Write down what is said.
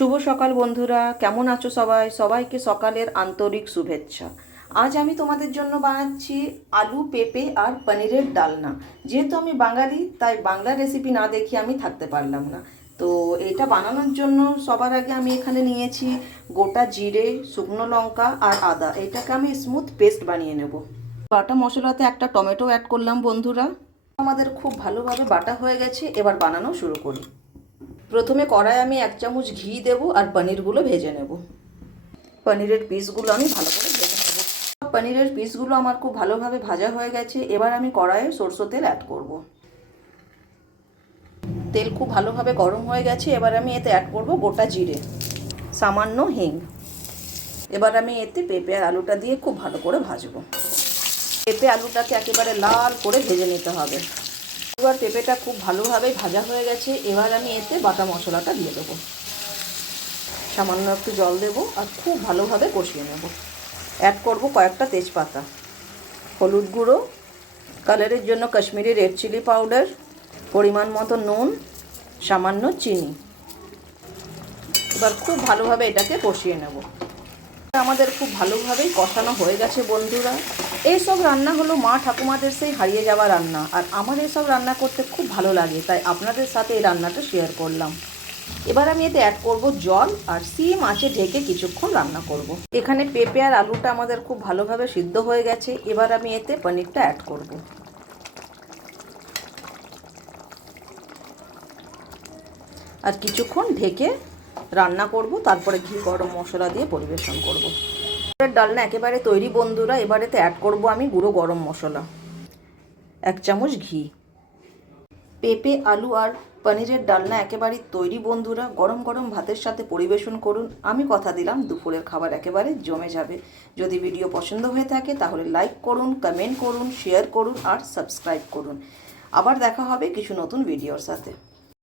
শুভ সকাল বন্ধুরা, কেমন আছো সবাই? সবাইকে সকালের আন্তরিক শুভেচ্ছা। আজ আমি তোমাদের জন্য বানাচ্ছি আলু পেঁপে আর পনিরের ডালনা। যেহেতু আমি বাঙালি, তাই বাংলা রেসিপি না দেখে আমি থাকতে পারলাম না। তো এটা বানানোর জন্য সবার আগে আমি এখানে নিয়েছি গোটা জিরে, শুকনো লঙ্কা আর আদা। এটাকে আমি স্মুথ পেস্ট বানিয়ে নেব। বাটা মশলাতে একটা টমেটো অ্যাড করলাম বন্ধুরা। আমাদের খুব ভালোভাবে বাটা হয়ে গেছে, এবার বানানো শুরু করি। প্রথমে কড়ায় আমি 1 চামচ ঘি দেব আর পনিরগুলো ভেজে নেব। পনিরের পিসগুলো আমি ভালো করে ভেজে নেব। পনিরের পিসগুলো আমার খুব ভালোভাবে ভাজা হয়ে গেছে। এবার আমি কড়াইয়ে সরষের তেল অ্যাড করব। তেল খুব ভালোভাবে গরম হয়ে গেছে। এবার আমি এতে অ্যাড করব গোটা জিরে, সামান্য হিং। এবার আমি এতে পেঁপে আর আলুটা দিয়ে খুব ভালো করে ভাজবো। পেঁপে আলুটাকে একেবারে লাল করে ভেজে নিতে হবে। এবার পেঁপেটা খুব ভালোভাবে ভাজা হয়ে গেছে। এবার আমি এতে বাটা মশলাটা দিয়ে দেবো। সামান্য একটু জল দেব আর খুব ভালোভাবে কষিয়ে নেব। অ্যাড করব কয়েকটা তেজপাতা, হলুদ গুঁড়ো, কালারের জন্য কাশ্মীরি রেড চিলি পাউডার, পরিমাণ মতো নুন, সামান্য চিনি। এবার খুব ভালোভাবে এটাকে কষিয়ে নেব। আমাদের খুব ভালোভাবেই কষানো হয়ে গেছে বন্ধুরা। এইসব রান্না হলো মা ঠাকুমাদের সেই হারিয়ে যাওয়া রান্না, আর আমার এসব রান্না করতে খুব ভালো লাগে, তাই আপনাদের সাথে এই রান্নাটা শেয়ার করলাম। এবার আমি এতে অ্যাড করব জল আর সিম আঁচে ঢেকে কিছুক্ষণ রান্না করব। এখানে পেঁপে আর আলুটা আমাদের খুব ভালোভাবে সিদ্ধ হয়ে গেছে। এবার আমি এতে পনিরটা অ্যাড করব। আর কিছুক্ষণ ঢেকে রান্না করব, তারপরে ঘি গরম মশলা দিয়ে পরিবেশন করব। ডালনা একেবারে তৈরি বন্ধুরা। এবার এতে অ্যাড করব আমি গুঁড়ো গরম মশলা, 1 চামচ ঘি। পেঁপে আলু আর পনিরের ডালনা একেবারেই তৈরি বন্ধুরা। গরম গরম ভাতের সাথে পরিবেশন করুন। আমি কথা দিলাম দুপুরের খাবার একেবারে জমে যাবে। যদি ভিডিও পছন্দ হয়ে থাকে তাহলে লাইক করুন, কমেন্ট করুন, শেয়ার করুন আর সাবস্ক্রাইব করুন। আবার দেখা হবে কিছু নতুন ভিডিওর সাথে।